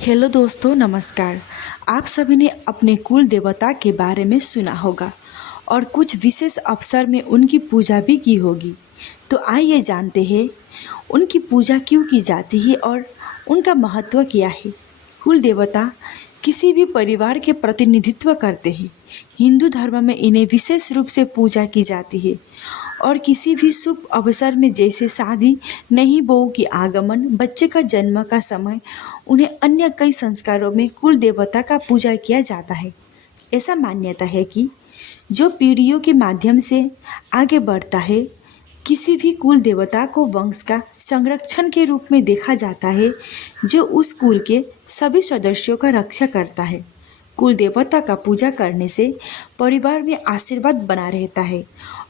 Hello दोस्तों, नमस्कार। आप सभी ने अपने कुल देवता के बारे में सुना होगा और कुछ विशेष अवसर में उनकी पूजा भी की होगी। तो आइए जानते हैं उनकी पूजा क्यों की जाती है और उनका महत्व क्या है। कुल देवता किसी भी परिवार के प्रतिनिधित्व करते हैं। हिंदू धर्म में इन्हें विशेष रूप से पूजा की जाती है और किसी भी शुभ अवसर में जैसे शादी, नई बहू की आगमन, बच्चे का जन्म का समय, उन्हें अन्य कई संस्कारों में कुल देवता का पूजा किया जाता है। ऐसा मान्यता है कि जो पीढ़ियों के माध्यम से आगे बढ़ता है, किसी भी कुल देवता को वंश का संरक्षण के रूप में देखा जाता है, जो उस कुल के सभी सदस्यों का रक्षा करता है। कुल देवता का पूजा करने से परिवार में आशीर्वाद बना रहता है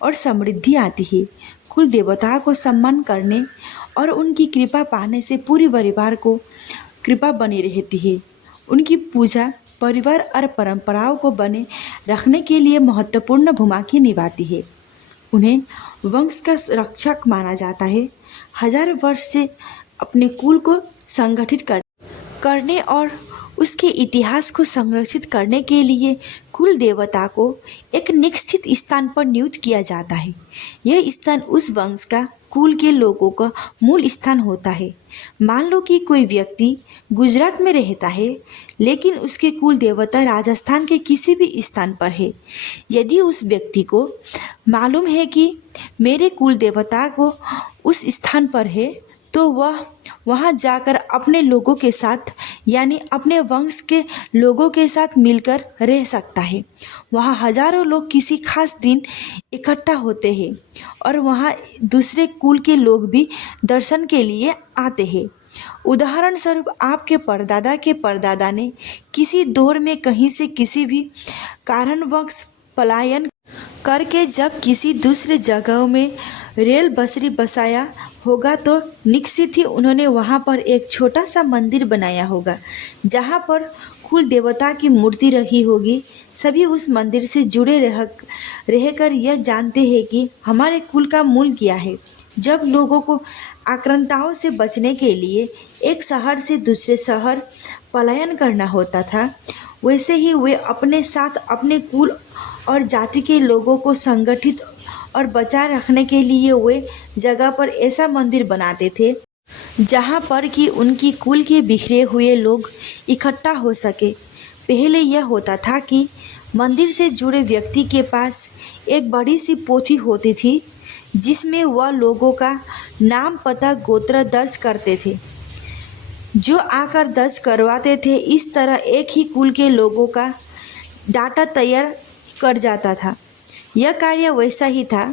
और समृद्धि आती है। कुल देवता को सम्मान करने और उनकी कृपा पाने से पूरे परिवार को कृपा बनी रहती है। उनकी पूजा परिवार और परंपराओं को बने रखने के लिए महत्वपूर्ण भूमिका निभाती है। उन्हें वंश का रक्षक माना जाता है। हजारों वर्ष से अपने कुल को संगठित करने और उसके इतिहास को संरक्षित करने के लिए कुल देवता को एक निश्चित स्थान पर नियुक्त किया जाता है। यह स्थान उस वंश का, कुल के लोगों का मूल स्थान होता है। मान लो कि कोई व्यक्ति गुजरात में रहता है, लेकिन उसके कुल देवता राजस्थान के किसी भी स्थान पर है। यदि उस व्यक्ति को मालूम है कि मेरे कुल देवता को उस स्थान पर है, तो वह वहां जाकर अपने लोगों के साथ, यानी अपने वंश के लोगों के साथ मिलकर रह सकता है। वहां हजारों लोग किसी खास दिन इकट्ठा होते हैं और वहां दूसरे कुल के लोग भी दर्शन के लिए आते हैं। उदाहरण स्वरूप, आपके परदादा के परदादा ने किसी दौर में कहीं से किसी भी कारणवश पलायन करके जब किसी दूसरे जगह में रेल बसरी बसाया होगा, तो निश्चित ही उन्होंने वहाँ पर एक छोटा सा मंदिर बनाया होगा जहाँ पर कुल देवता की मूर्ति रही होगी। सभी उस मंदिर से जुड़े रहकर यह जानते हैं कि हमारे कुल का मूल क्या है। जब लोगों को आक्रांताओं से बचने के लिए एक शहर से दूसरे शहर पलायन करना होता था, वैसे ही वे अपने साथ अपने कुल और जाति के लोगों को संगठित और बचाए रखने के लिए वे जगह पर ऐसा मंदिर बनाते थे जहाँ पर कि उनकी कुल के बिखरे हुए लोग इकट्ठा हो सके। पहले यह होता था कि मंदिर से जुड़े व्यक्ति के पास एक बड़ी सी पोथी होती थी, जिसमें वह लोगों का नाम, पता, गोत्र दर्ज करते थे, जो आकर दर्ज करवाते थे। इस तरह एक ही कुल के लोगों का डाटा तैयार कर जाता था। यह कार्य वैसा ही था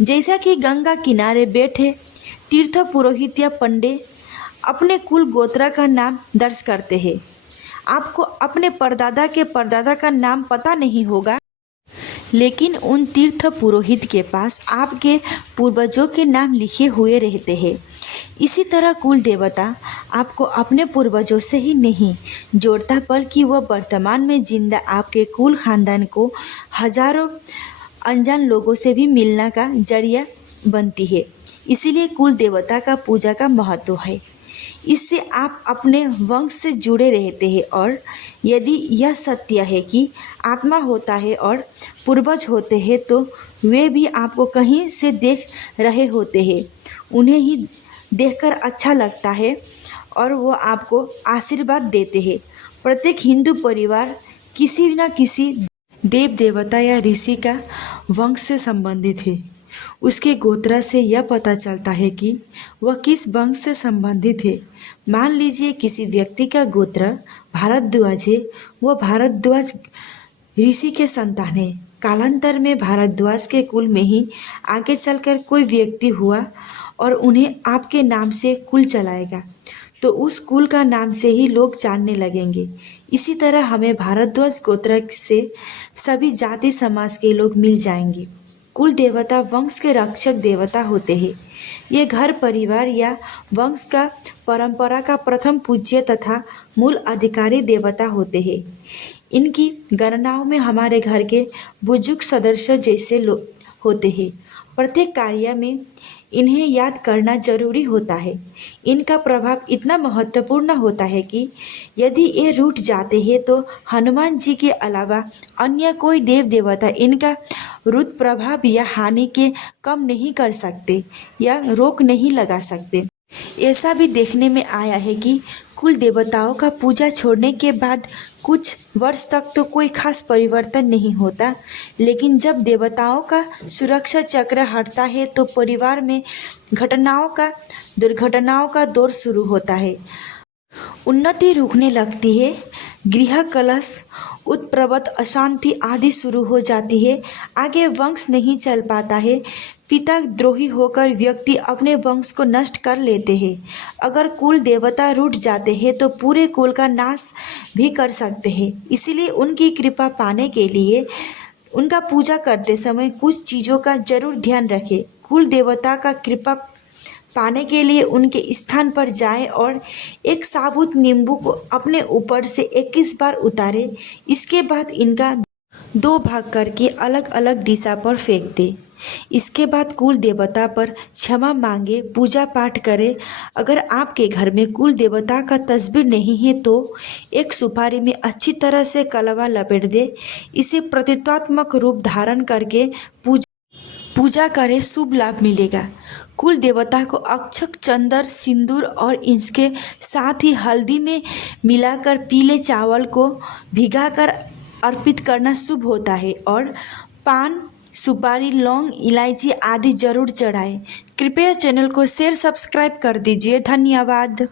जैसा कि गंगा किनारे बैठे तीर्थ पुरोहित या पंडे अपने कुल गोत्र का नाम दर्ज करते हैं। आपको अपने परदादा के परदादा का नाम पता नहीं होगा, लेकिन उन तीर्थ पुरोहित के पास आपके पूर्वजों के नाम लिखे हुए रहते हैं। इसी तरह कुल देवता आपको अपने पूर्वजों से ही नहीं जोड़ता, बल्कि वह वर्तमान में जिंदा आपके कुल खानदान को हजारों अनजान लोगों से भी मिलने का जरिया बनती है। इसीलिए कुल देवता का पूजा का महत्व है। इससे आप अपने वंश से जुड़े रहते हैं और यदि यह सत्य है कि आत्मा होता है और पूर्वज होते हैं, तो वे भी आपको कहीं से देख रहे होते हैं। उन्हें ही देखकर अच्छा लगता है और वो आपको आशीर्वाद देते हैं। प्रत्येक हिंदू परिवार किसी न किसी देव देवता या ऋषि का वंश से संबंधित है। उसके गोत्र से यह पता चलता है कि वह किस वंश से संबंधित है। मान लीजिए किसी व्यक्ति का गोत्र भारद्वाज है, वह भारद्वाज ऋषि के संतान है। कालांतर में भारद्वाज के कुल में ही आगे चलकर कोई व्यक्ति हुआ और उन्हें आपके नाम से कुल चलाएगा, तो उस कुल का नाम से ही लोग जानने लगेंगे। इसी तरह हमें भारद्वाज गोत्र से सभी जाति समाज के लोग मिल जाएंगे। कुल देवता वंश के रक्षक देवता होते हैं। ये घर, परिवार या वंश का परंपरा का प्रथम पूज्य तथा मूल अधिकारी देवता होते हैं। इनकी गणनाओं में हमारे घर के बुजुर्ग सदस्य जैसे लोग होते हैं। प्रत्येक कार्य में इन्हें याद करना जरूरी होता है। इनका प्रभाव इतना महत्वपूर्ण होता है कि यदि ये रूठ जाते हैं तो हनुमान जी के अलावा अन्य कोई देव देवता इनका रुद्र प्रभाव या हानि के कम नहीं कर सकते या रोक नहीं लगा सकते। ऐसा भी देखने में आया है कि कुल देवताओं का पूजा छोड़ने के बाद कुछ वर्ष तक तो कोई खास परिवर्तन नहीं होता, लेकिन जब देवताओं का सुरक्षा चक्र हटता है तो परिवार में दुर्घटनाओं का दौर शुरू होता है। उन्नति रुकने लगती है, गृह कलश, उत्प्रवत अशांति आदि शुरू हो जाती है। आगे वंश नहीं चल पाता है। पिता द्रोही होकर व्यक्ति अपने वंश को नष्ट कर लेते हैं। अगर कुल देवता रूठ जाते हैं तो पूरे कुल का नाश भी कर सकते हैं। इसलिए उनकी कृपा पाने के लिए उनका पूजा करते समय कुछ चीज़ों का जरूर ध्यान रखें। कुल देवता का कृपा पाने के लिए उनके स्थान पर जाएं और एक साबुत नींबू को अपने ऊपर से 21 बार उतारें। इसके बाद इनका 2 भाग करके अलग अलग दिशा पर फेंक दें। इसके बाद कुल देवता पर क्षमा मांगे, पूजा पाठ करें। अगर आपके घर में कुल देवता का तस्वीर नहीं है तो एक सुपारी में अच्छी तरह से कलवा लपेट दे। इसे प्रतीकात्मक रूप धारण करके पूजा करें, शुभ लाभ मिलेगा। कुल देवता को अक्षत, चंदन, सिंदूर और इसके साथ ही हल्दी में मिलाकर पीले चावल को भिगाकर अर्पित करना शुभ होता है और पान, सुपारी, लौंग, इलायची आदि जरूर चढ़ाएं। कृपया चैनल को शेयर सब्सक्राइब कर दीजिए। धन्यवाद।